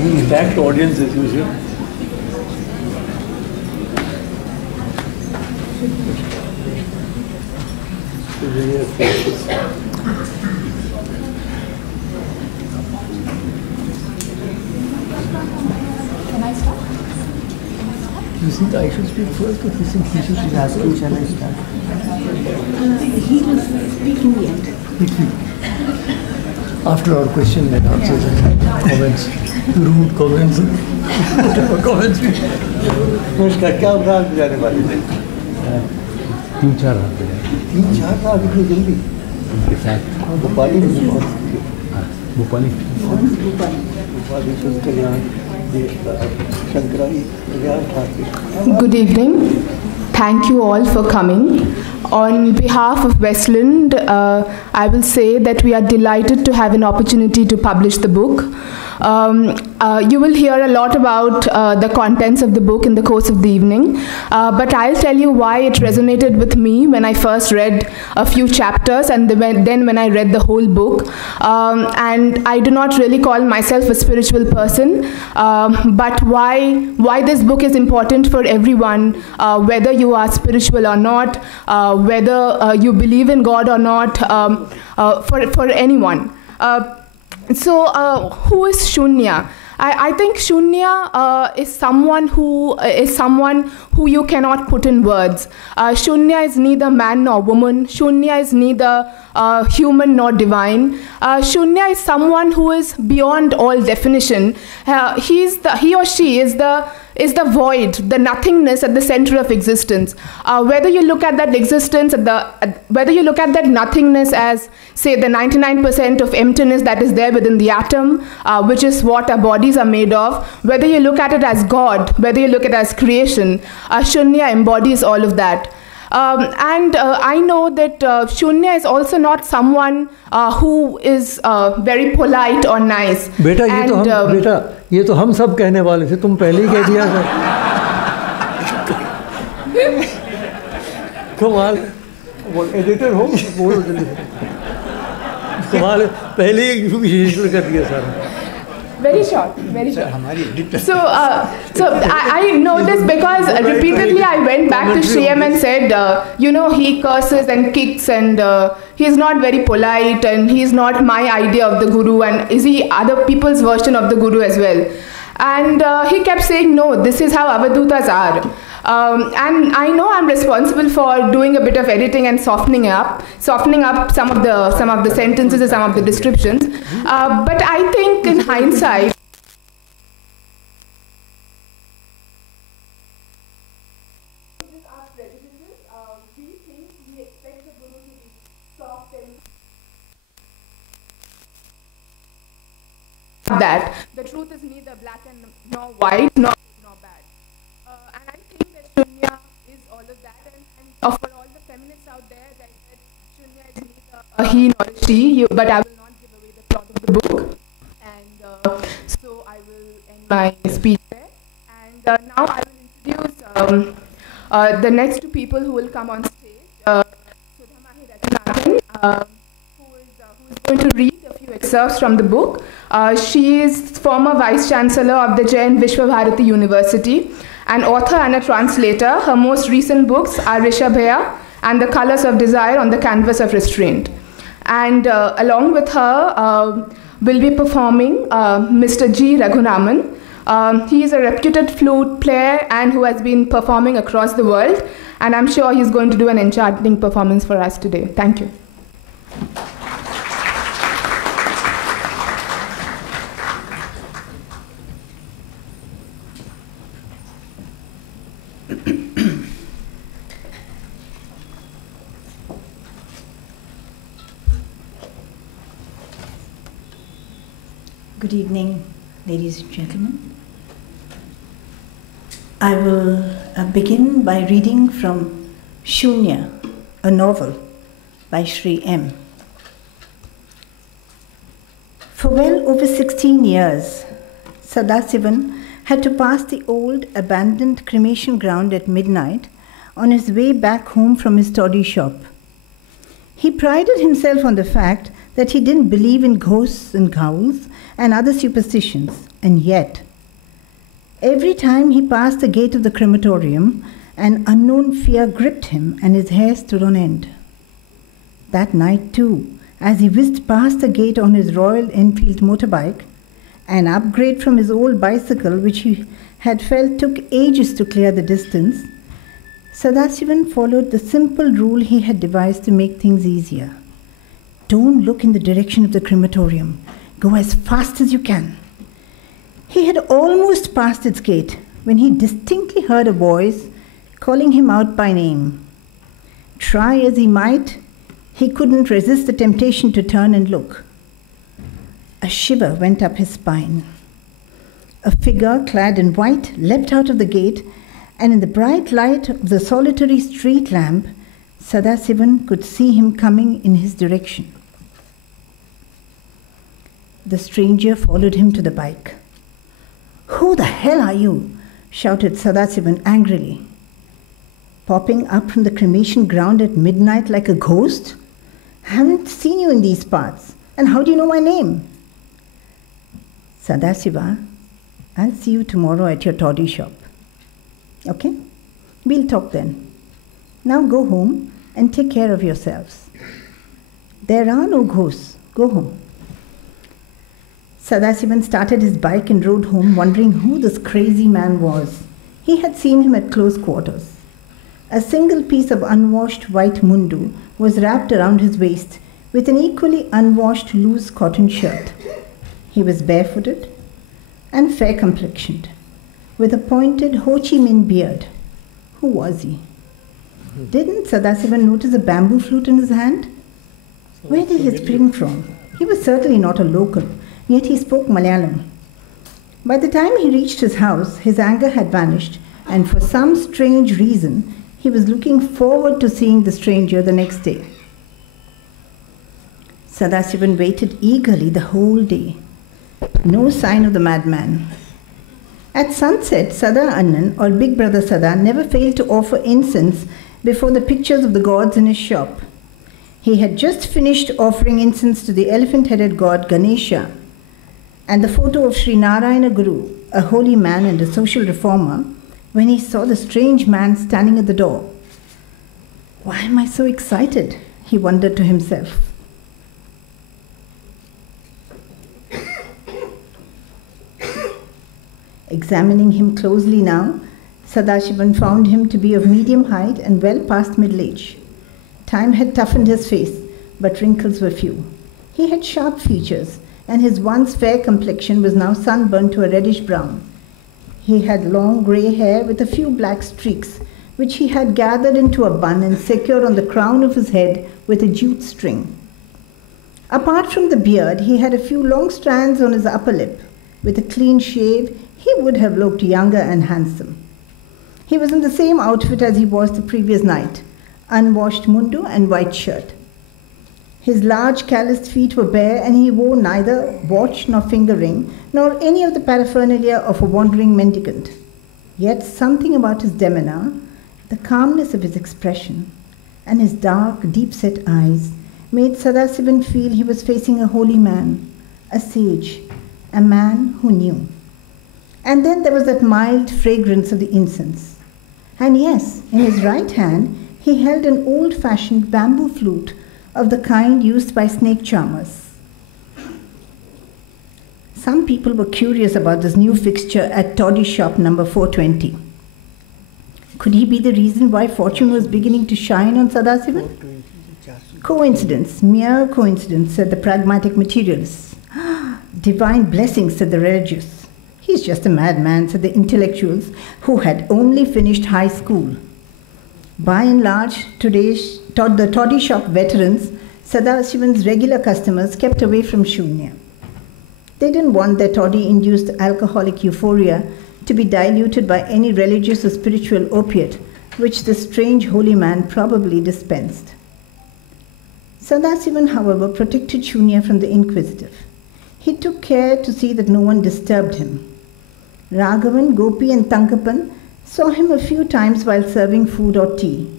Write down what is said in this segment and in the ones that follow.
Stacked audience as usual. Can I start? You think I should speak first, or you think he should speak first? Shall I start? He will speak in the end. After our question and answers and comments, rude comments, whatever comments we उसका क्या रात जाने वाली है? 3-4 रात 3-4 रात इतनी जल्दी? उनके साथ भोपाली में भोपाली भोपाली शुद्ध कल्याण देश का शंकराई कल्याण Thakur. Good evening. Thank you all for coming. On behalf of Westland, I will say that we are delighted to have an opportunity to publish the book. You will hear a lot about the contents of the book in the course of the evening, but I'll tell you why it resonated with me when I first read a few chapters and then when I read the whole book. And I do not really call myself a spiritual person, but why this book is important for everyone, whether you are spiritual or not, whether you believe in God or not, for anyone. So, who is Shunya? I think Shunya is someone who you cannot put in words. Shunya is neither man nor woman. Shunya is neither human nor divine. Shunya is someone who is beyond all definition. He or she is the void, the nothingness at the center of existence. Whether you look at that existence, whether you look at that nothingness as, say, the 99% of emptiness that is there within the atom, which is what our bodies are made of, whether you look at it as God, whether you look at it as creation, Shunya embodies all of that. And I know that Shunya is also not someone who is very polite or nice. बेटा ये तो हम सब कहने वाले थे, तुम पहले ही कह दिया था. कमाल, एडिटर हो बोलो जल्दी. कमाल, पहले ही रजिस्टर कर दिया सारा. Very short, very short. So I know this because repeatedly I went back to Shriyam and said, he curses and kicks and he's not very polite and he's not my idea of the guru, and is he other people's version of the guru as well? And he kept saying, no, this is how Avadhutas are. And I know I'm responsible for doing a bit of editing and softening up some of the sentences and some of the descriptions. But I think in hindsight, that the truth is neither black and nor white, nor good nor bad. And I think that Shunya is all of that. And for all the feminists out there, that Shunya is neither a he nor a she, but I will not give away the plot of the book. And so I will end my speech there. And now I will introduce the next two people who will come on stage. Smt.Sudhamahi Raghunathan, who is going to read a few excerpts from the book. She is former Vice Chancellor of the Jain Vishwabharati University, an author and a translator. Her most recent books are Rishabhaya and The Colors of Desire on the Canvas of Restraint. And along with her will be performing Mr. G. Raghunathan. He is a reputed flute player and who has been performing across the world. And I'm sure he's going to do an enchanting performance for us today. Thank you. Good evening, ladies and gentlemen. I will begin by reading from Shunya, a novel by Sri M. For well over 16 years, Sadasivan had to pass the old, abandoned cremation ground at midnight on his way back home from his toddy shop. He prided himself on the fact that he didn't believe in ghosts and ghouls and other superstitions, and yet, every time he passed the gate of the crematorium, an unknown fear gripped him and his hair stood on end. That night too, as he whizzed past the gate on his Royal Enfield motorbike, an upgrade from his old bicycle which he had felt took ages to clear the distance, Sadasivan followed the simple rule he had devised to make things easier. Don't look in the direction of the crematorium. Go as fast as you can. He had almost passed its gate when he distinctly heard a voice calling him out by name. Try as he might, he couldn't resist the temptation to turn and look. A shiver went up his spine. A figure clad in white leapt out of the gate, and in the bright light of the solitary street lamp, Sadasivan could see him coming in his direction. The stranger followed him to the bike. "Who the hell are you?" shouted Sadasivan angrily. "Popping up from the cremation ground at midnight like a ghost? Haven't seen you in these parts. And how do you know my name?" "Sadasiva, I'll see you tomorrow at your toddy shop. Okay? We'll talk then. Now go home and take care of yourselves. There are no ghosts. Go home." Sadasivan started his bike and rode home, wondering who this crazy man was. He had seen him at close quarters. A single piece of unwashed white mundu was wrapped around his waist with an equally unwashed loose cotton shirt. He was barefooted and fair-complexioned, with a pointed Ho Chi Minh beard. Who was he? Didn't Sadasivan notice a bamboo flute in his hand? Where did he spring from? He was certainly not a local, yet he spoke Malayalam. By the time he reached his house, his anger had vanished, and for some strange reason, he was looking forward to seeing the stranger the next day. Sadasivan waited eagerly the whole day. No sign of the madman. At sunset, Sada Annan, or Big Brother Sada, never failed to offer incense before the pictures of the gods in his shop. He had just finished offering incense to the elephant-headed god Ganesha and the photo of Sri Narayana Guru, a holy man and a social reformer, when he saw the strange man standing at the door. "Why am I so excited?" he wondered to himself. Examining him closely now, Sadasivan found him to be of medium height and well past middle age. Time had toughened his face, but wrinkles were few. He had sharp features, and his once fair complexion was now sunburned to a reddish brown. He had long grey hair with a few black streaks, which he had gathered into a bun and secured on the crown of his head with a jute string. Apart from the beard, he had a few long strands on his upper lip. With a clean shave, he would have looked younger and handsome. He was in the same outfit as he was the previous night, unwashed mundu and white shirt. His large calloused feet were bare, and he wore neither watch nor finger ring, nor any of the paraphernalia of a wandering mendicant. Yet something about his demeanor, the calmness of his expression, and his dark, deep-set eyes made Sadasivan feel he was facing a holy man, a sage, a man who knew. And then there was that mild fragrance of the incense. And yes, in his right hand, he held an old-fashioned bamboo flute of the kind used by snake charmers. Some people were curious about this new fixture at toddy shop number 420. Could he be the reason why fortune was beginning to shine on Sadasivan? Coincidence, mere coincidence, said the pragmatic materialists. Divine blessings, said the religious. He's just a madman, said the intellectuals who had only finished high school. By and large, the toddy shop veterans, Sadasivan's regular customers, kept away from Shunya. They didn't want their toddy-induced alcoholic euphoria to be diluted by any religious or spiritual opiate, which the strange holy man probably dispensed. Sadasivan, however, protected Shunya from the inquisitive. He took care to see that no one disturbed him. Raghavan, Gopi and Tankapan saw him a few times while serving food or tea,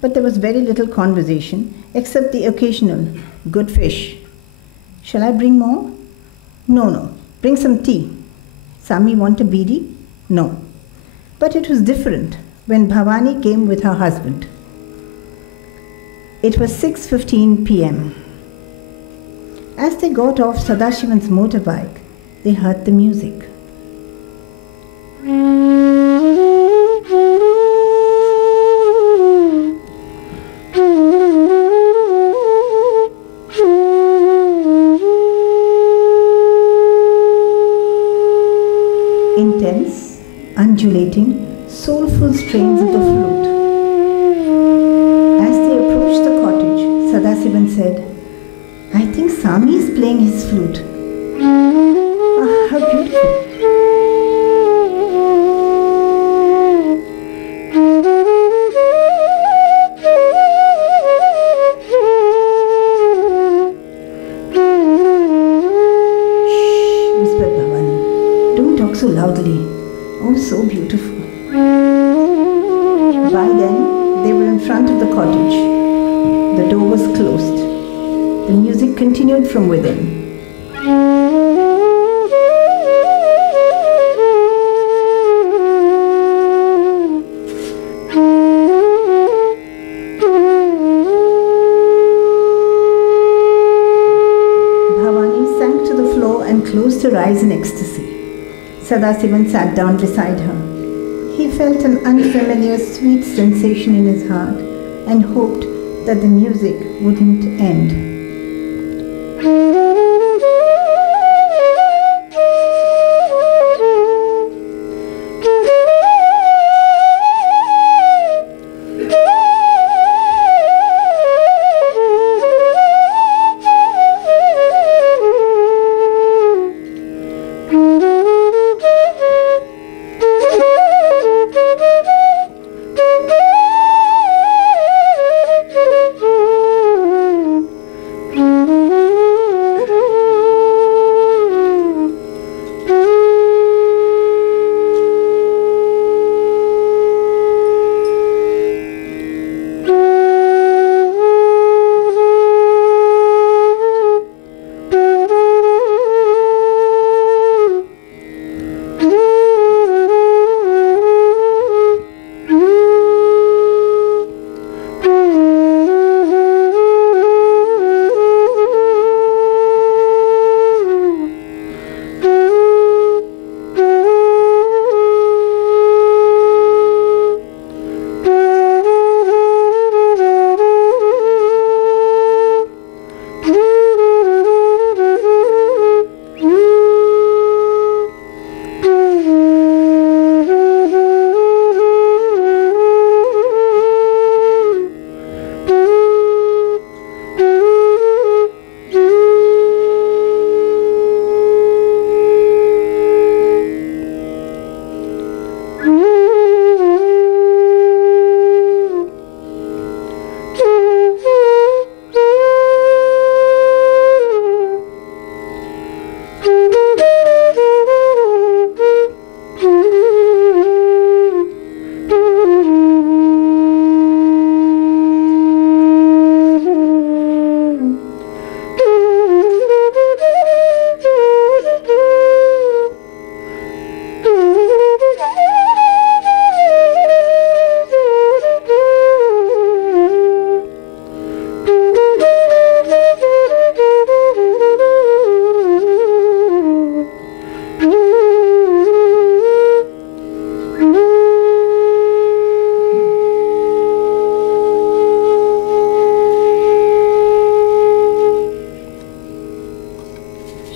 but there was very little conversation except the occasional "good fish." Shall I bring more? No. Bring some tea. Sami, want a bidi? No. But it was different when Bhavani came with her husband. It was 6:15 p.m. As they got off Sadashivan's motorbike, they heard the music. Intense, undulating, soulful strains of the flute. As they approached the cottage, Sadashivan said, "I think Sami is playing his flute. Ah, how beautiful." Shh, whispered Bhavani. "Don't talk so loudly. Oh, so beautiful." By then, they were in front of the cottage. The door was closed. The music continued from within. Bhavani sank to the floor and closed her eyes in ecstasy. Sadashivan sat down beside her. He felt an unfamiliar sweet sensation in his heart and hoped that the music wouldn't end.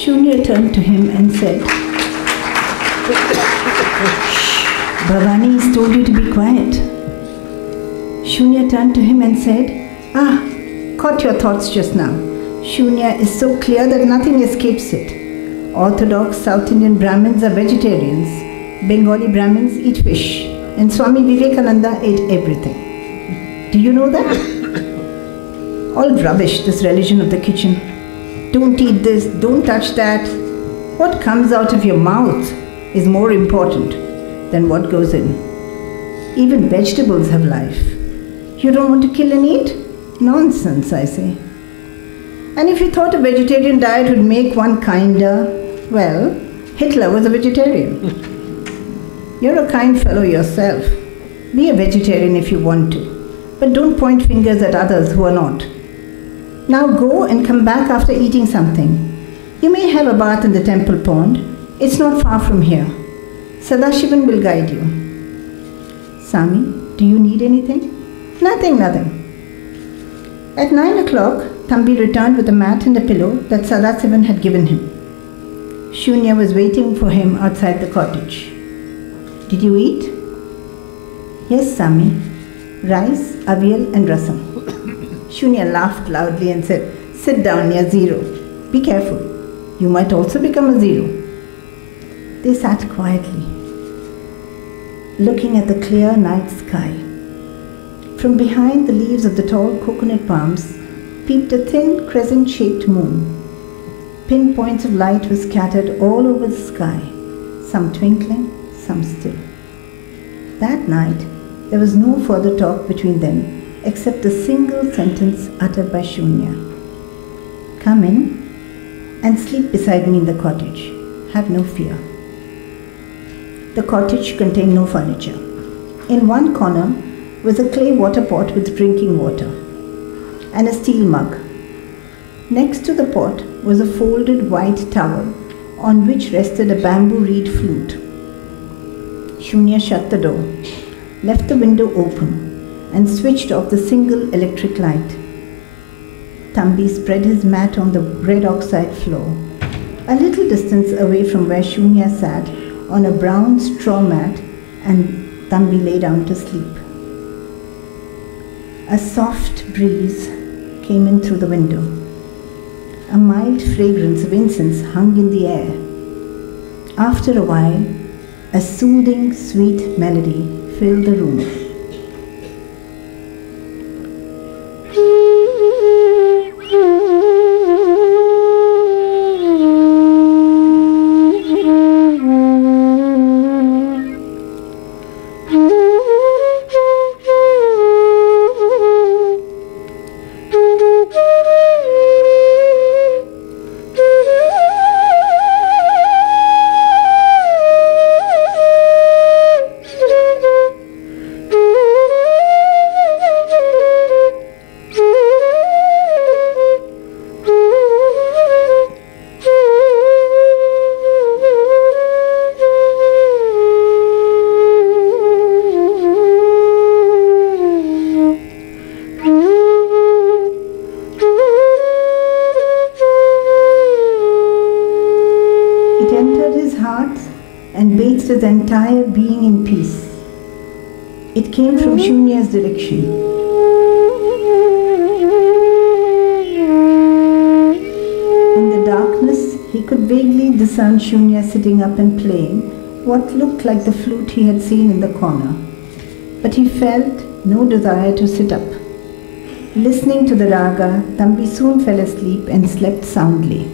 Shunya turned to him and said, "Bhavani has told you to be quiet." Shunya turned to him and said, "Caught your thoughts just now. Shunya is so clear that nothing escapes it. Orthodox South Indian Brahmins are vegetarians. Bengali Brahmins eat fish. And Swami Vivekananda ate everything. Do you know that? All rubbish, this religion of the kitchen. Don't eat this, don't touch that. What comes out of your mouth is more important than what goes in. Even vegetables have life. You don't want to kill and eat? Nonsense, I say. And if you thought a vegetarian diet would make one kinder, well, Hitler was a vegetarian. You're a kind fellow yourself. Be a vegetarian if you want to, but don't point fingers at others who are not. Now go and come back after eating something. You may have a bath in the temple pond. It's not far from here. Sadashivan will guide you. Sami, do you need anything? Nothing. At 9 o'clock, Thambi returned with a mat and a pillow that Sadasivan had given him. Shunya was waiting for him outside the cottage. Did you eat? Yes, Sami. Rice, avial and rasam. Shunya laughed loudly and said, sit down near zero. Be careful. You might also become a zero. They sat quietly, looking at the clear night sky. From behind the leaves of the tall coconut palms peeped a thin crescent-shaped moon. Pinpoints of light were scattered all over the sky, some twinkling, some still. That night, there was no further talk between them except the single sentence uttered by Shunya. Come in and sleep beside me in the cottage. Have no fear. The cottage contained no furniture. In one corner was a clay water pot with drinking water and a steel mug. Next to the pot was a folded white towel on which rested a bamboo reed flute. Shunya shut the door, left the window open, and switched off the single electric light. Thambi spread his mat on the red oxide floor, a little distance away from where Shunya sat on a brown straw mat, and Thambi lay down to sleep. A soft breeze came in through the window. A mild fragrance of incense hung in the air. After a while, a soothing, sweet melody filled the room. His entire being in peace. It came from Shunya's direction. In the darkness, he could vaguely discern Shunya sitting up and playing what looked like the flute he had seen in the corner. But he felt no desire to sit up. Listening to the raga, Thambi soon fell asleep and slept soundly.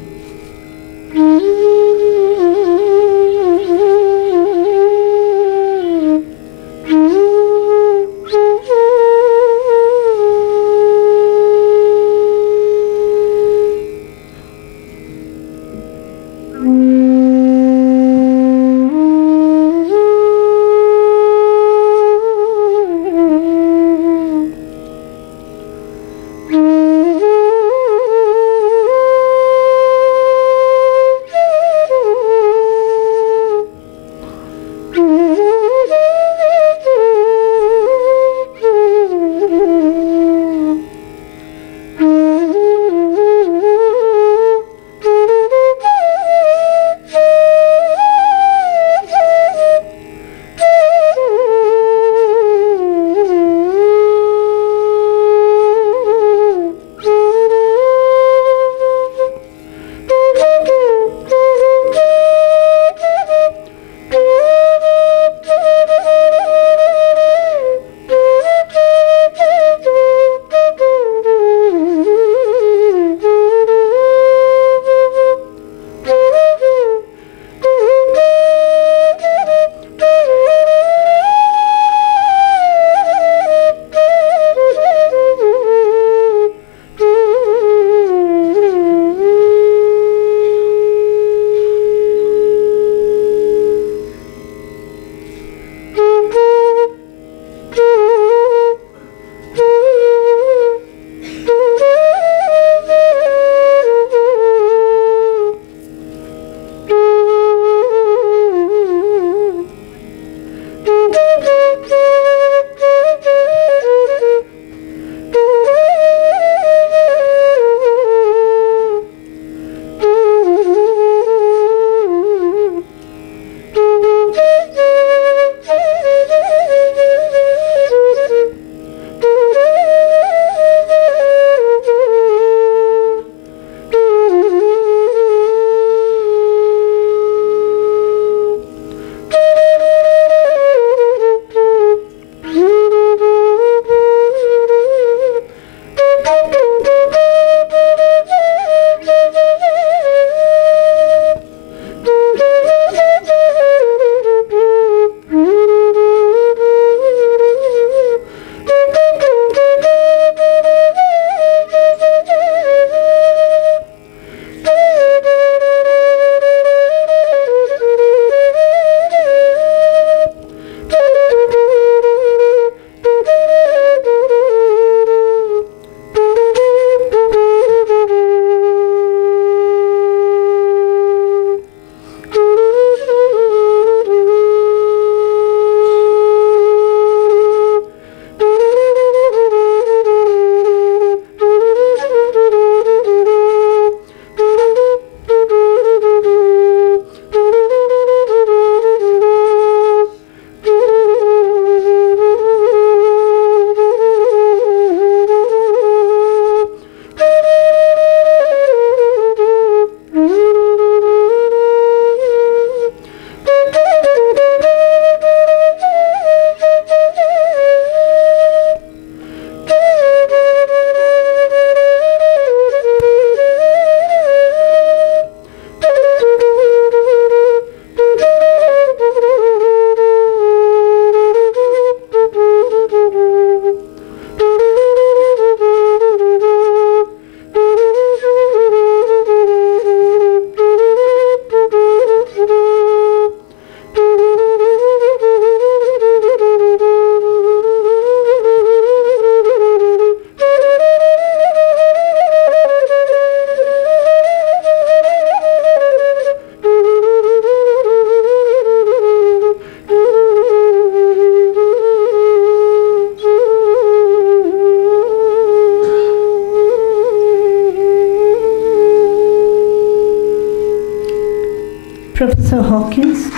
Professor Hawkins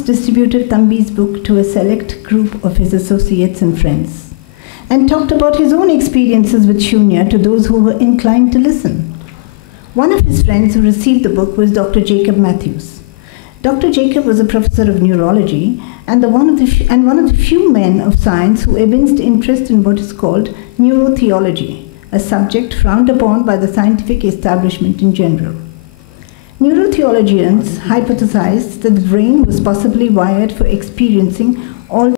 distributed Thambi's book to a select group of his associates and friends, and talked about his own experiences with Shunya to those who were inclined to listen. One of his friends who received the book was Dr. Jacob Matthews. Dr. Jacob was a professor of neurology and one of the few men of science who evinced interest in what is called neurotheology, a subject frowned upon by the scientific establishment in general. Neurotheologians hypothesized that the brain was possibly wired for experiencing all